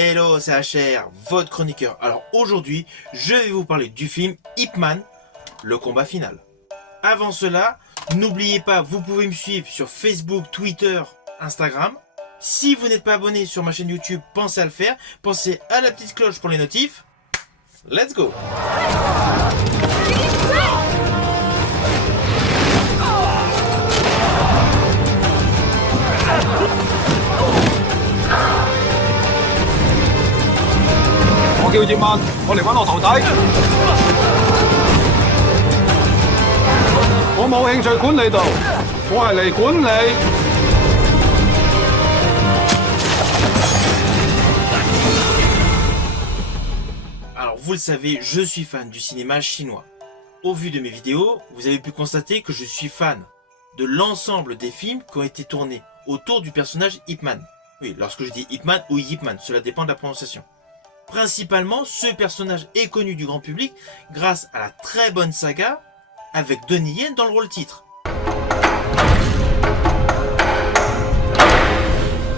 Hello, c'est HR, votre chroniqueur. Alors aujourd'hui, je vais vous parler du film Ip Man, le combat final. Avant cela, n'oubliez pas, vous pouvez me suivre sur Facebook, Twitter, Instagram. Si vous n'êtes pas abonné sur ma chaîne YouTube, pensez à le faire. Pensez à la petite cloche pour les notifs. Let's go!我叫葉問，我嚟揾我徒弟。我冇興趣管理度，我係嚟管理。Alors vous le savez, je suis fan du cinéma chinois. Au vu de mes vidéos, vous avez pu constater que je suis fan de l'ensemble des films qui ont été tournés autour du personnage Ip Man. Oui, lorsque je dis Ip Man ou Yip Man, cela dépend de la prononciation. Principalement, ce personnage est connu du grand public grâce à la très bonne saga avec Donnie Yen dans le rôle titre.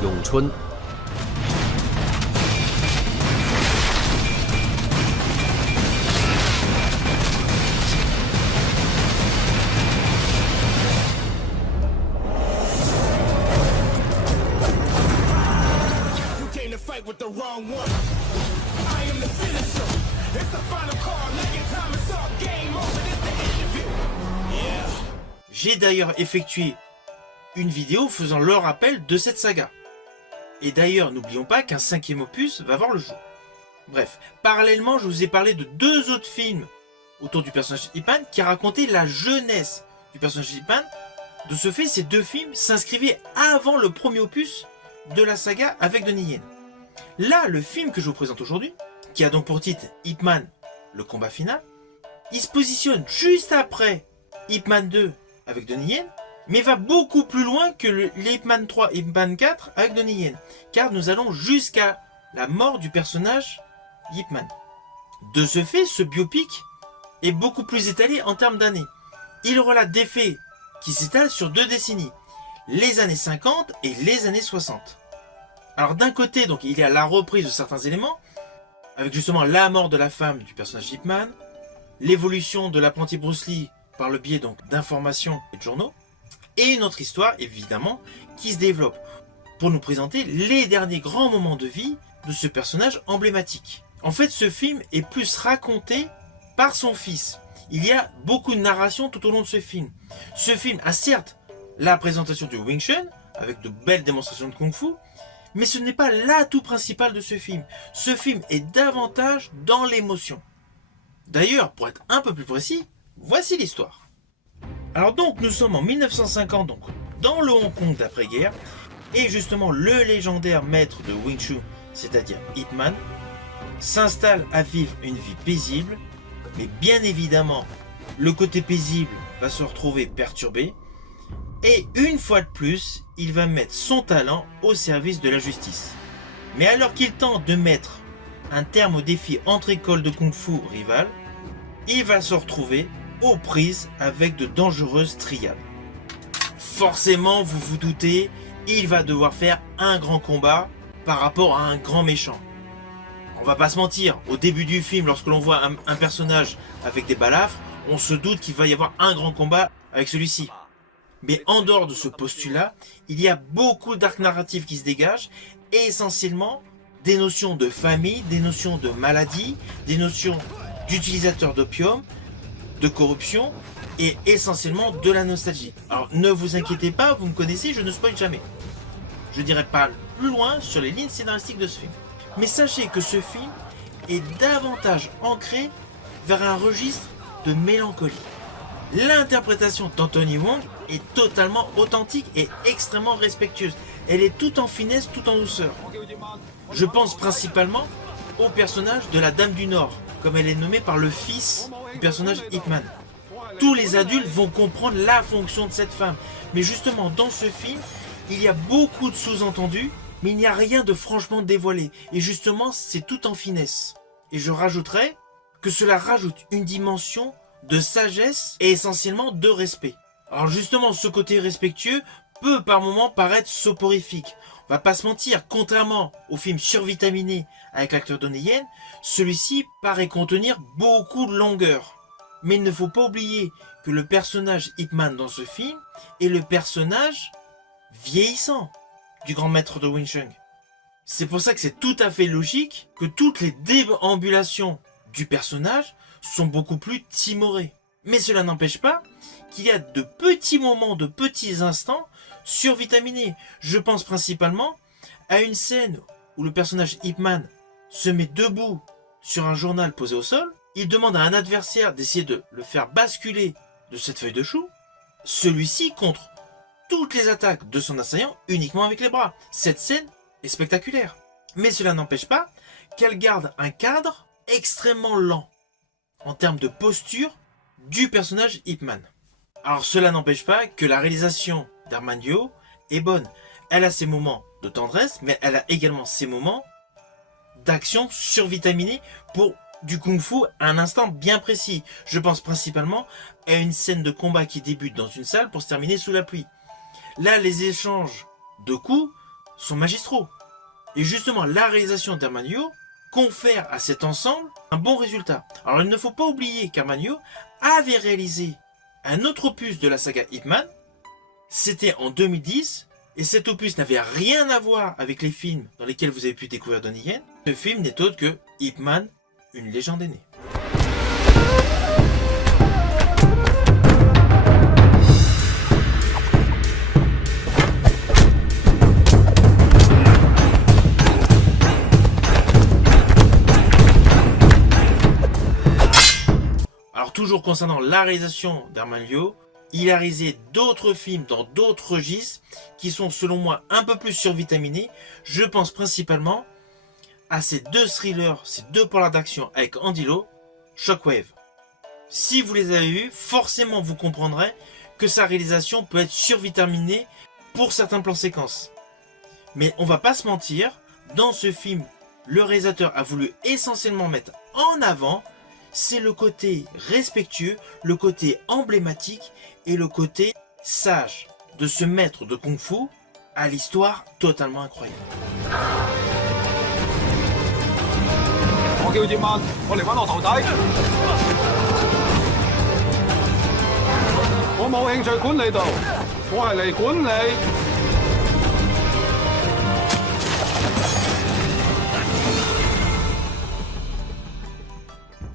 咏春 with the wrong one. I am the finisher. It's the final call. Now your time is up. Game over. This the interview. Yeah. J'ai d'ailleurs effectué une vidéo faisant le rappel de cette saga. Et d'ailleurs, n'oublions pas qu'un 5e opus va voir le jour. Bref, parallèlement, je vous ai parlé de 2 autres films autour du personnage Ip Man qui racontaient la jeunesse du personnage Ip Man. De ce fait, ces 2 films s'inscrivaient avant le premier opus de la saga avec Donnie Yen. Là, le film que je vous présente aujourd'hui, qui a donc pour titre Ip Man, le combat final, il se positionne juste après Ip Man 2 avec Donnie Yen, mais va beaucoup plus loin que les Ip Man 3 et Ip Man 4 avec Donnie Yen, car nous allons jusqu'à la mort du personnage Ip Man. De ce fait, ce biopic est beaucoup plus étalé en termes d'années. Il relate des faits qui s'étalent sur 2 décennies, les années 50 et les années 60. Alors d'un côté, donc, il y a la reprise de certains éléments, avec justement la mort de la femme du personnage Ip Man, l'évolution de l'apprenti Bruce Lee par le biais donc d'informations et de journaux, et une autre histoire évidemment qui se développe pour nous présenter les derniers grands moments de vie de ce personnage emblématique. En fait, ce film est plus raconté par son fils. Il y a beaucoup de narration tout au long de ce film. Ce film a certes la présentation du Wing Chun, avec de belles démonstrations de Kung Fu, mais ce n'est pas l'atout principal de ce film. Ce film est davantage dans l'émotion. D'ailleurs, pour être un peu plus précis, voici l'histoire. Alors donc, nous sommes en 1950, donc, dans le Hong Kong d'après-guerre, et justement, le légendaire maître de Wing Chun, c'est-à-dire Ip Man, s'installe à vivre une vie paisible, mais bien évidemment, le côté paisible va se retrouver perturbé, et une fois de plus, il va mettre son talent au service de la justice. Mais alors qu'il tente de mettre un terme au défi entre écoles de kung-fu rivales, il va se retrouver aux prises avec de dangereuses triades. Forcément, vous vous doutez, il va devoir faire un grand combat par rapport à un grand méchant. On va pas se mentir, au début du film, lorsque l'on voit un personnage avec des balafres, on se doute qu'il va y avoir un grand combat avec celui-ci. Mais en dehors de ce postulat, il y a beaucoup d'arcs narratifs qui se dégagent, et essentiellement des notions de famille, des notions de maladie, des notions d'utilisateurs d'opium, de corruption, et essentiellement de la nostalgie. Alors ne vous inquiétez pas, vous me connaissez, je ne spoil jamais. Je dirai pas plus loin sur les lignes scénaristiques de ce film. Mais sachez que ce film est davantage ancré vers un registre de mélancolie. L'interprétation d'Anthony Wong est totalement authentique et extrêmement respectueuse. Elle est tout en finesse, tout en douceur. Je pense principalement au personnage de la Dame du Nord, comme elle est nommée par le fils du personnage Ip Man. Tous les adultes vont comprendre la fonction de cette femme. Mais justement, dans ce film, il y a beaucoup de sous-entendus, mais il n'y a rien de franchement dévoilé. Et justement, c'est tout en finesse. Et je rajouterais que cela rajoute une dimension de sagesse et essentiellement de respect. Alors justement, ce côté respectueux peut par moments paraître soporifique. On va pas se mentir, contrairement au film survitaminé avec l'acteur Donnie Yen, celui-ci paraît contenir beaucoup de longueur. Mais il ne faut pas oublier que le personnage Ip Man dans ce film est le personnage vieillissant du grand maître de Wing Chun. C'est pour ça que c'est tout à fait logique que toutes les déambulations du personnage sont beaucoup plus timorées. Mais cela n'empêche pas qu'il y a de petits moments, de petits instants survitaminés. Je pense principalement à une scène où le personnage Ip Man se met debout sur un journal posé au sol. Il demande à un adversaire d'essayer de le faire basculer de cette feuille de chou. Celui-ci contre toutes les attaques de son assaillant uniquement avec les bras. Cette scène est spectaculaire. Mais cela n'empêche pas qu'elle garde un cadre extrêmement lent en termes de posture du personnage Ip Man. Alors cela n'empêche pas que la réalisation d'Herman Yeo est bonne. Elle a ses moments de tendresse, mais elle a également ses moments d'action survitaminée pour du kung-fu à un instant bien précis. Je pense principalement à une scène de combat qui débute dans une salle pour se terminer sous la pluie. Là, les échanges de coups sont magistraux. Et justement, la réalisation d'Herman Yeo confère à cet ensemble un bon résultat. Alors il ne faut pas oublier qu'Herman Yeo avait réalisé un autre opus de la saga Ip Man. C'était en 2010. Et cet opus n'avait rien à voir avec les films dans lesquels vous avez pu découvrir Donnie Yen. Ce film n'est autre que Ip Man, une légende est née. Alors toujours concernant la réalisation d'Herman Yeo, il a réalisé d'autres films dans d'autres registres qui sont selon moi un peu plus survitaminés. Je pense principalement à ces deux thrillers, ces deux polars d'action avec Andy Lau, Shockwave. Si vous les avez vus, forcément vous comprendrez que sa réalisation peut être survitaminée pour certains plans séquences. Mais on va pas se mentir, dans ce film, le réalisateur a voulu essentiellement mettre en avant, c'est le côté respectueux, le côté emblématique et le côté sage de ce maître de kung-fu à l'histoire totalement incroyable. 我叫葉問，我嚟揾我徒弟。我冇興趣管理度，我係嚟管理。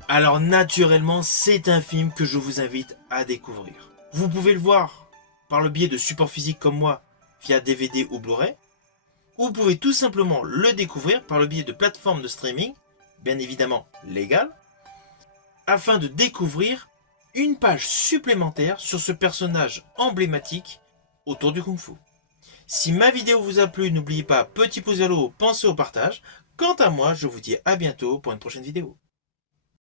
Alors naturellement, c'est un film que je vous invite à découvrir. Vous pouvez le voir par le biais de supports physiques comme moi, via DVD ou Blu-ray, ou vous pouvez tout simplement le découvrir par le biais de plateformes de streaming, bien évidemment légales, afin de découvrir une page supplémentaire sur ce personnage emblématique autour du Kung Fu. Si ma vidéo vous a plu, n'oubliez pas, petit pouce vers le haut, pensez au partage. Quant à moi, je vous dis à bientôt pour une prochaine vidéo.